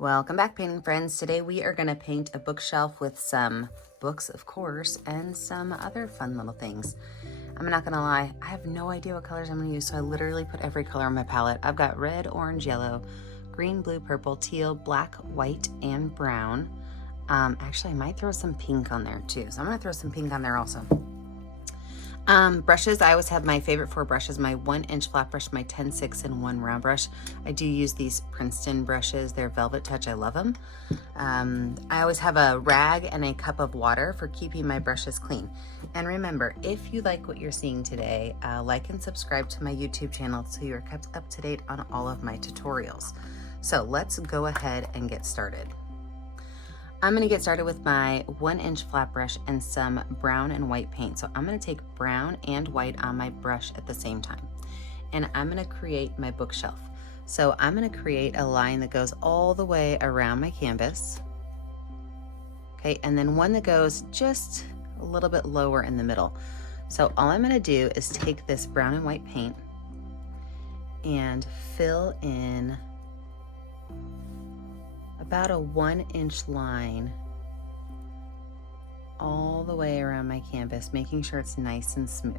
Welcome back, painting friends. Today we are going to paint a bookshelf with some books, of course, and some other fun little things. I'm not going to lie, I have no idea what colors I'm going to use, so I literally put every color on my palette. I've got red, orange, yellow, green, blue, purple, teal, black, white, and brown. Actually, I might throw some pink on there too, so I'm going to throw some pink on there also. Brushes, I always have my favorite four brushes, my 1-inch flat brush, my 10-6, and one round brush. I do use these Princeton brushes. They're Velvet Touch. I love them. I always have a rag and a cup of water for keeping my brushes clean. And remember, if you like what you're seeing today, like and subscribe to my YouTube channel so you're kept up to date on all of my tutorials. So let's go ahead and get started. I'm going to get started with my 1-inch flat brush and some brown and white paint. So I'm going to take brown and white on my brush at the same time. And I'm going to create my bookshelf. So I'm going to create a line that goes all the way around my canvas. Okay, and then one that goes just a little bit lower in the middle. So all I'm going to do is take this brown and white paint and fill in about a 1-inch line all the way around my canvas, making sure it's nice and smooth.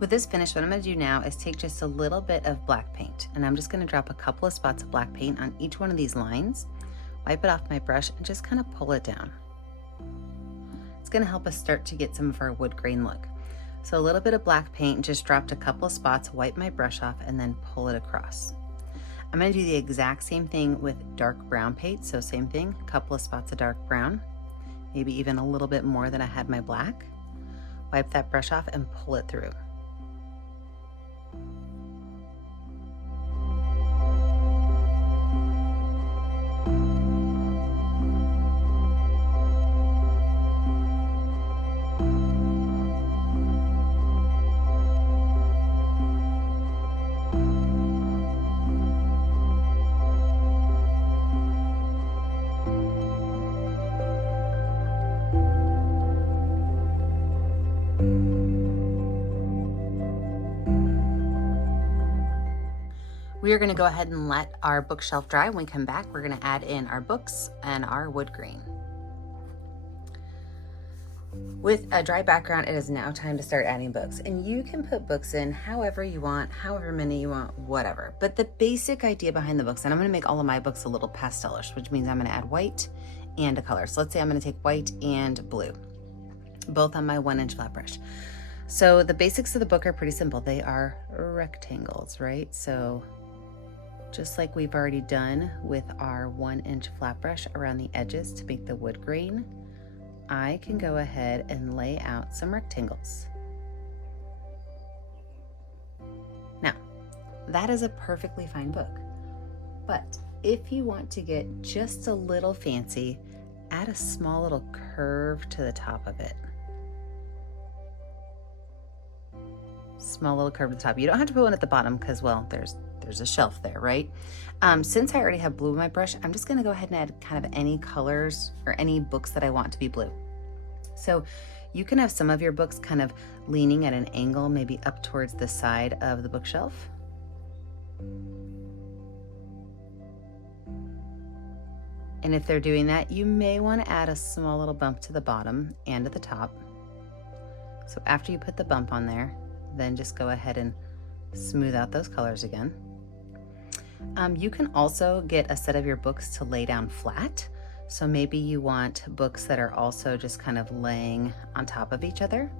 With this finished, what I'm going to do now is take just a little bit of black paint, and I'm just going to drop a couple of spots of black paint on each one of these lines, wipe it off my brush, and just kind of pull it down. It's going to help us start to get some of our wood grain look. So a little bit of black paint, just dropped a couple of spots, wipe my brush off, and then pull it across. I'm going to do the exact same thing with dark brown paint, so same thing, a couple of spots of dark brown, maybe even a little bit more than I had my black. Wipe that brush off and pull it through. We are going to go ahead and let our bookshelf dry. When we come back, we're going to add in our books and our wood grain. With a dry background, it is now time to start adding books. And you can put books in however you want, however many you want, whatever. But the basic idea behind the books, and I'm going to make all of my books a little pastelish, which means I'm going to add white and a color. So let's say I'm going to take white and blue, both on my 1-inch flat brush. So the basics of the book are pretty simple. They are rectangles, right? So just like we've already done with our 1-inch flat brush around the edges to make the wood grain, I can go ahead and lay out some rectangles. Now, that is a perfectly fine book, but if you want to get just a little fancy, add a small little curve to the top of it. Small little curve to the top. You don't have to put one at the bottom because, well, there's a shelf there, right? Since I already have blue in my brush, I'm just gonna go ahead and add kind of any colors or any books that I want to be blue. So you can have some of your books kind of leaning at an angle, maybe up towards the side of the bookshelf. And if they're doing that, you may want to add a small little bump to the bottom and at the top. So after you put the bump on there, then just go ahead and smooth out those colors again. You can also get a set of your books to lay down flat. So maybe you want books that are also just kind of laying on top of each other.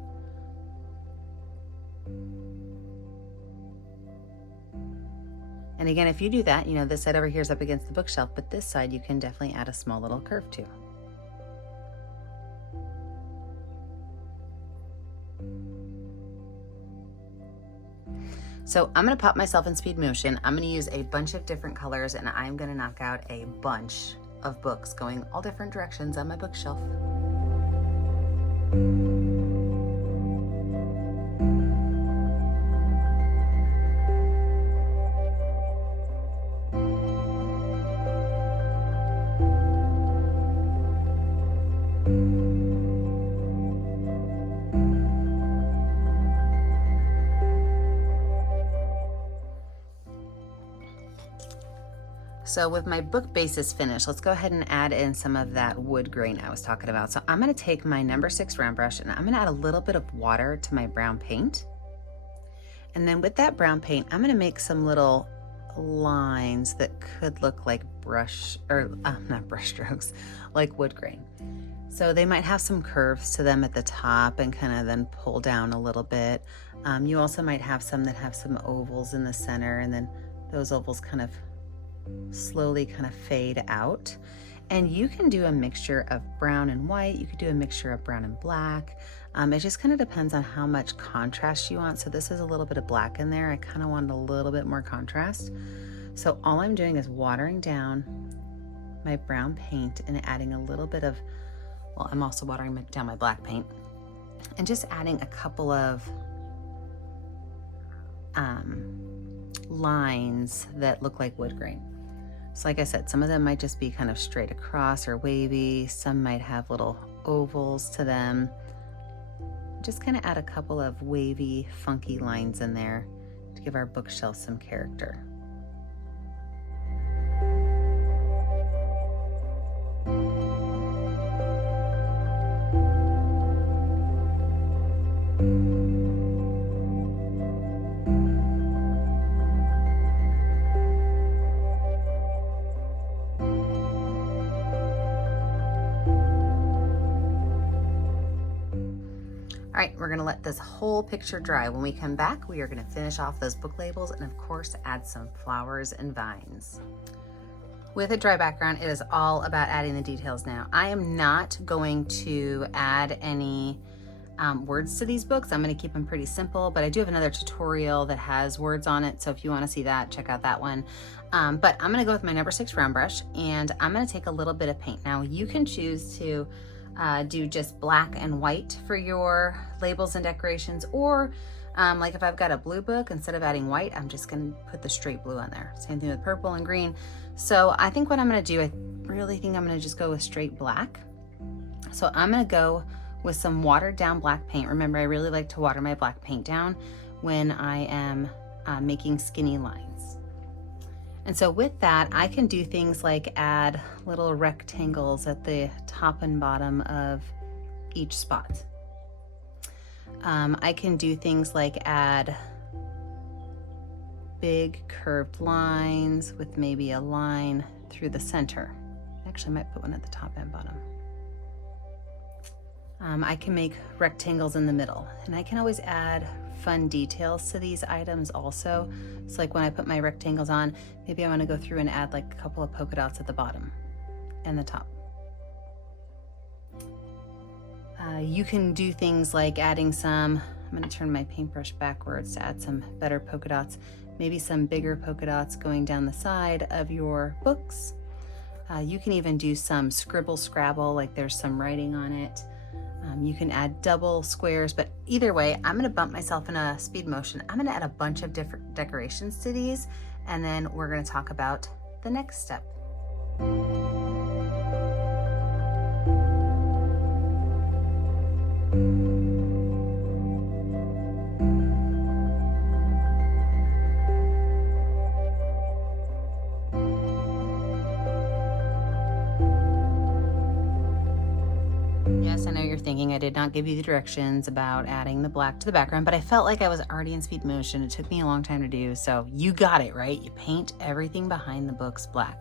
And again, if you do that, you know, this side over here is up against the bookshelf, but this side you can definitely add a small little curve to. So I'm gonna pop myself in speed motion. I'm gonna use a bunch of different colors and I'm gonna knock out a bunch of books going all different directions on my bookshelf. So with my book bases finished, let's go ahead and add in some of that wood grain I was talking about. So I'm gonna take my number 6 round brush and I'm gonna add a little bit of water to my brown paint. And then with that brown paint, I'm gonna make some little lines that could look like not brush strokes, like wood grain. So they might have some curves to them at the top and kind of then pull down a little bit. You also might have some that have some ovals in the center, and then those ovals kind of slowly kind of fade out. And you can do a mixture of brown and white. You could do a mixture of brown and black. It just kind of depends on how much contrast you want. So this is a little bit of black in there. I kind of wanted a little bit more contrast. So all I'm doing is watering down my brown paint and adding a little bit of, well, I'm also watering down my black paint and just adding a couple of lines that look like wood grain. So like I said, some of them might just be kind of straight across or wavy. Some might have little ovals to them. Just kind of add a couple of wavy, funky lines in there to give our bookshelf some character. All right, we're gonna let this whole picture dry. When we come back, we are gonna finish off those book labels and of course add some flowers and vines. With a dry background, it is all about adding the details now. I am not going to add any words to these books. I'm gonna keep them pretty simple, but I do have another tutorial that has words on it. So if you wanna see that, check out that one. But I'm gonna go with my number 6 round brush and I'm gonna take a little bit of paint. Now you can choose to do just black and white for your labels and decorations, or like if I've got a blue book, instead of adding white, I'm just gonna put the straight blue on there. Same thing with purple and green. So I think what I'm gonna do, I really think I'm gonna just go with straight black. So I'm gonna go with some watered down black paint. Remember, I really like to water my black paint down when I am making skinny lines. And so with that, I can do things like add little rectangles at the top and bottom of each spot. I can do things like add big curved lines with maybe a line through the center. Actually, I might put one at the top and bottom. I can make rectangles in the middle, and I can always add fun details to these items also. So like when I put my rectangles on, maybe I want to go through and add like a couple of polka dots at the bottom and the top. You can do things like adding some, I'm going to turn my paintbrush backwards to add some better polka dots, maybe some bigger polka dots going down the side of your books. You can even do some scribble scrabble, like there's some writing on it. You can add double squares, but either way, I'm gonna bump myself in a speed motion. I'm gonna add a bunch of different decorations to these, and then we're gonna talk about the next step. Yes, I know you're thinking, thinking I did not give you the directions about adding the black to the background, but I felt like I was already in speed motion. It took me a long time to do, so you got it, right? You paint everything behind the books black.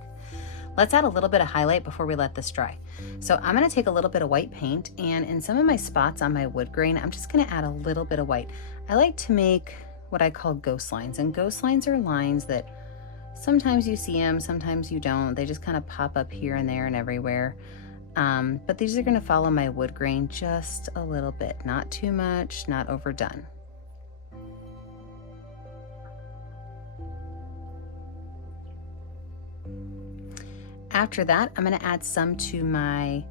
Let's add a little bit of highlight before we let this dry. So I'm gonna take a little bit of white paint, and in some of my spots on my wood grain, I'm just gonna add a little bit of white. I like to make what I call ghost lines, and ghost lines are lines that sometimes you see them, sometimes you don't. They just kind of pop up here and there and everywhere. But these are gonna follow my wood grain just a little bit, not too much, not overdone. After that, I'm gonna add some to my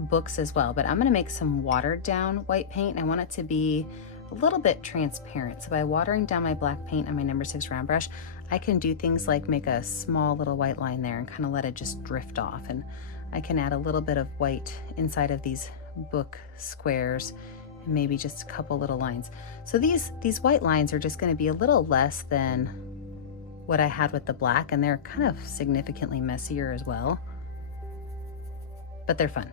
books as well, but I'm gonna make some watered down white paint. I want it to be a little bit transparent. So by watering down my black paint on my number 6 round brush, I can do things like make a small little white line there and kind of let it just drift off. And I can add a little bit of white inside of these book squares and maybe just a couple little lines. So these white lines are just gonna be a little less than what I had with the black, and they're kind of significantly messier as well, but they're fun.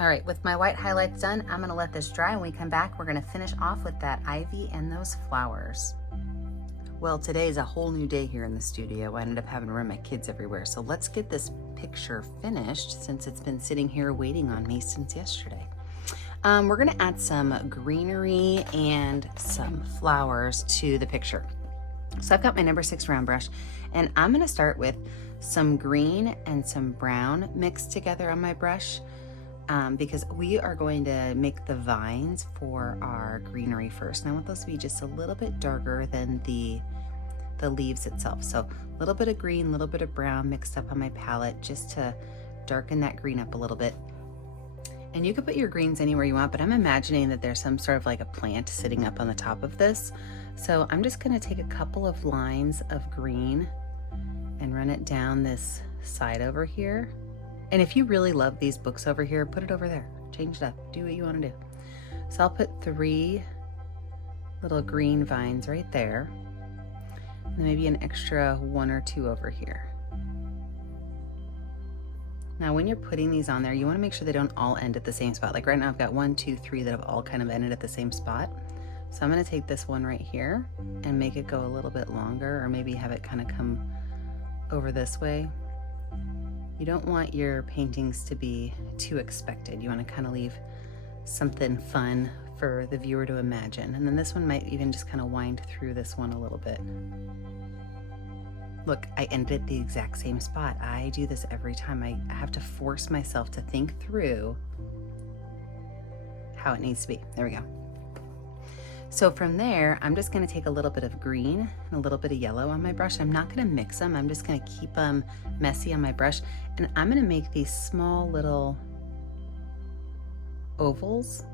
All right, with my white highlights done, I'm gonna let this dry. When we come back, we're gonna finish off with that ivy and those flowers. Well, today is a whole new day here in the studio. I ended up having to run my kids everywhere. So let's get this picture finished since it's been sitting here waiting on me since yesterday. We're gonna add some greenery and some flowers to the picture. So I've got my number 6 round brush, and I'm gonna start with some green and some brown mixed together on my brush. Because we are going to make the vines for our greenery first. And I want those to be just a little bit darker than the leaves itself. So a little bit of green, a little bit of brown mixed up on my palette just to darken that green up a little bit. And you could put your greens anywhere you want, but I'm imagining that there's some sort of like a plant sitting up on the top of this. So I'm just gonna take a couple of lines of green and run it down this side over here. And if you really love these books over here, put it over there. Change it up. Do what you want to do. So I'll put 3 little green vines right there. And maybe an extra 1 or 2 over here. Now, when you're putting these on there, you want to make sure they don't all end at the same spot. Like right now, I've got 1, 2, 3 that have all kind of ended at the same spot. So I'm going to take this one right here and make it go a little bit longer, or maybe have it kind of come over this way. You don't want your paintings to be too expected. You want to kind of leave something fun for the viewer to imagine. And then this one might even just kind of wind through this one a little bit. Look, I ended at the exact same spot. I do this every time. I have to force myself to think through how it needs to be. There we go. So from there, I'm just gonna take a little bit of green and a little bit of yellow on my brush. I'm not gonna mix them. I'm just gonna keep them messy on my brush. And I'm gonna make these small little ovals.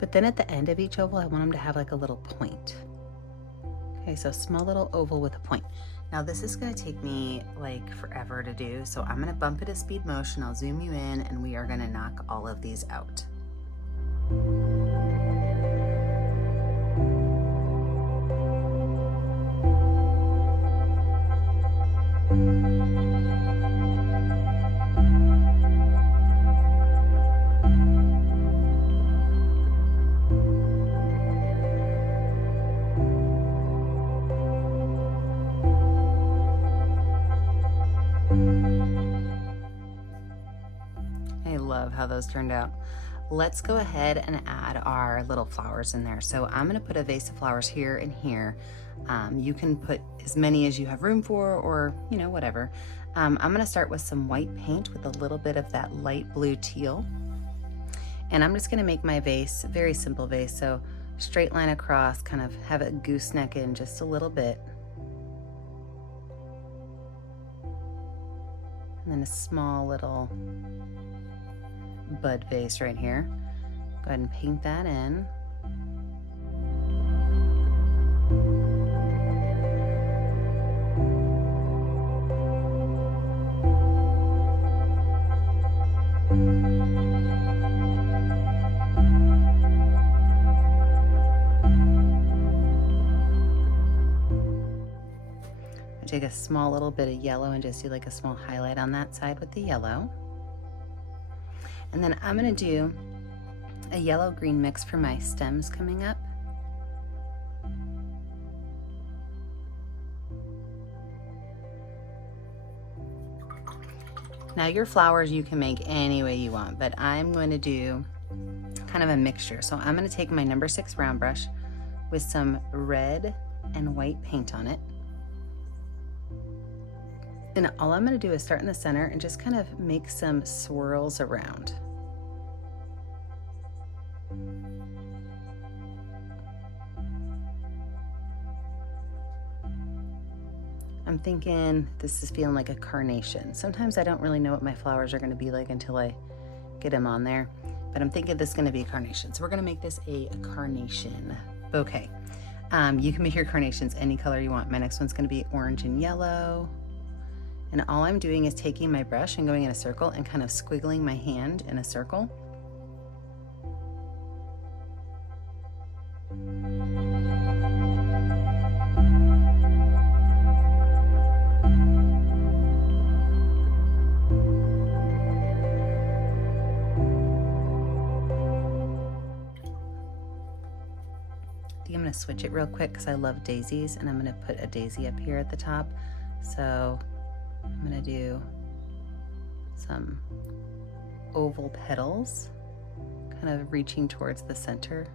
But then at the end of each oval, I want them to have like a little point. Okay, so small little oval with a point. Now this is gonna take me like forever to do. So I'm gonna bump it to speed motion. I'll zoom you in, and we are gonna knock all of these out. I love how those turned out. Let's go ahead and add our little flowers in there. So I'm gonna put a vase of flowers here and here. You can put as many as you have room for, or you know, whatever. I'm gonna start with some white paint with a little bit of that light blue teal. And I'm just gonna make my vase, very simple vase. So straight line across, kind of have it gooseneck in just a little bit. And then a small little bud vase right here. Go ahead and paint that in. take a small little bit of yellow and just do like a small highlight on that side with the yellow. And then I'm gonna do a yellow-green mix for my stems coming up. Now your flowers you can make any way you want, but I'm going to do kind of a mixture. So I'm going to take my number 6 round brush with some red and white paint on it. And all I'm going to do is start in the center and just kind of make some swirls around. I'm thinking this is feeling like a carnation. Sometimes I don't really know what my flowers are going to be like until I get them on there, but I'm thinking this is going to be a carnation. So we're going to make this a carnation bouquet. You can make your carnations any color you want. My next one's going to be orange and yellow. And all I'm doing is taking my brush and going in a circle and kind of squiggling my hand in a circle. I'm going to switch it real quick because I love daisies, and I'm going to put a daisy up here at the top. So I'm going to do some oval petals, kind of reaching towards the center.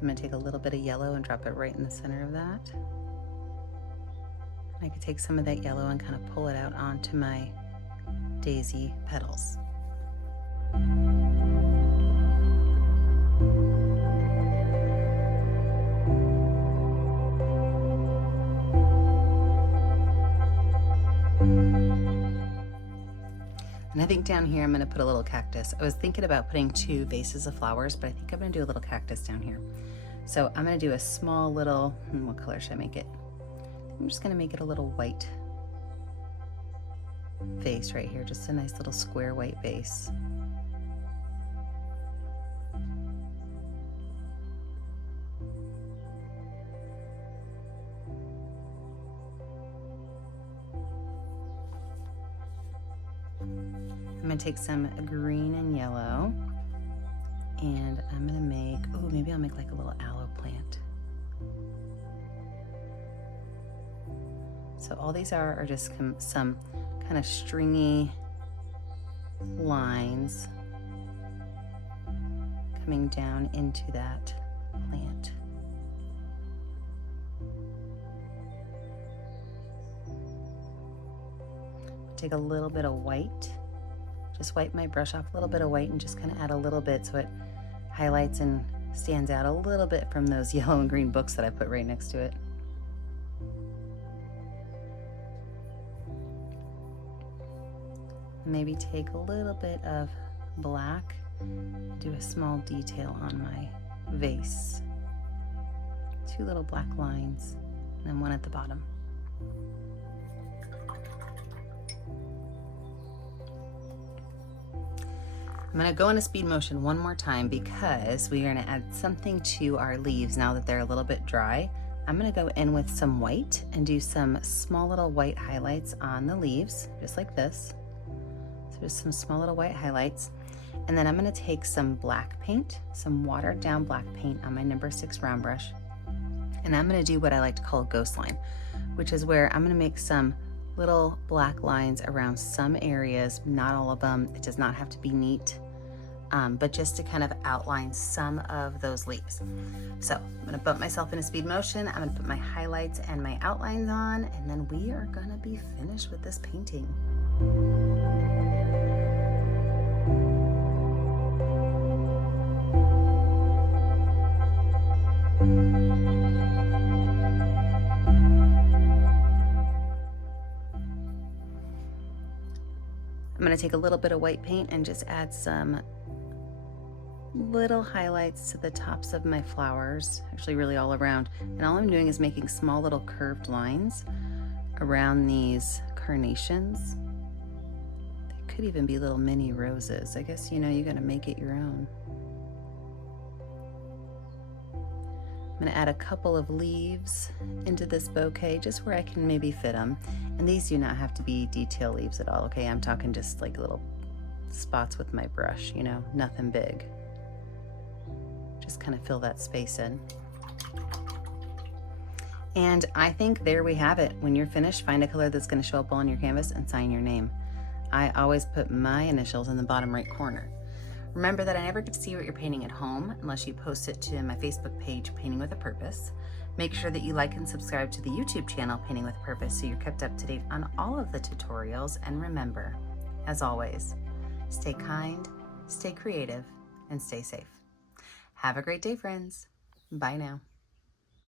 I'm going to take a little bit of yellow and drop it right in the center of that. I could take some of that yellow and kind of pull it out onto my daisy petals. And I think down here I'm going to put a little cactus. I was thinking about putting 2 vases of flowers, but I think I'm going to do a little cactus down here. So I'm going to do a small little, what color should I make it? I'm just going to make it a little white vase right here, just a nice little square white vase. I'm going to take some green and yellow, and I'm going to make, oh, maybe I'll make like a little aloe plant. So all these are just some kind of stringy lines coming down into that plant. Take a little bit of white, just wipe my brush off a little bit of white and just kind of add a little bit so it highlights and stands out a little bit from those yellow and green books that I put right next to it. Maybe take a little bit of black, do a small detail on my vase. 2 little black lines, and then 1 at the bottom. I'm going to go in a speed motion one more time because we are going to add something to our leaves now that they're a little bit dry. I'm going to go in with some white and do some small little white highlights on the leaves, just like this. So just some small little white highlights. And then I'm going to take some black paint, some watered down black paint on my number 6 round brush. And I'm going to do what I like to call a ghost line, which is where I'm going to make some little black lines around some areas, not all of them. It does not have to be neat, but just to kind of outline some of those leaves. So I'm going to put myself in a speed motion. I'm going to put my highlights and my outlines on, and then we are going to be finished with this painting. I'm going to take a little bit of white paint and just add some little highlights to the tops of my flowers, actually really all around. And all I'm doing is making small little curved lines around these carnations. could even be little mini roses. I guess, you know, you gotta make it your own. I'm gonna add a couple of leaves into this bouquet just where I can maybe fit them. And these do not have to be detail leaves at all, okay? I'm talking just like little spots with my brush, you know, nothing big. Just kind of fill that space in. And I think there we have it. When you're finished, find a color that's gonna show up on your canvas and sign your name. I always put my initials in the bottom right corner. Remember that I never get to see what you're painting at home unless you post it to my Facebook page, Painting with a Purpose. Make sure that you like and subscribe to the YouTube channel, Painting with a Purpose, so you're kept up to date on all of the tutorials. And remember, as always, stay kind, stay creative, and stay safe. Have a great day, friends. Bye now.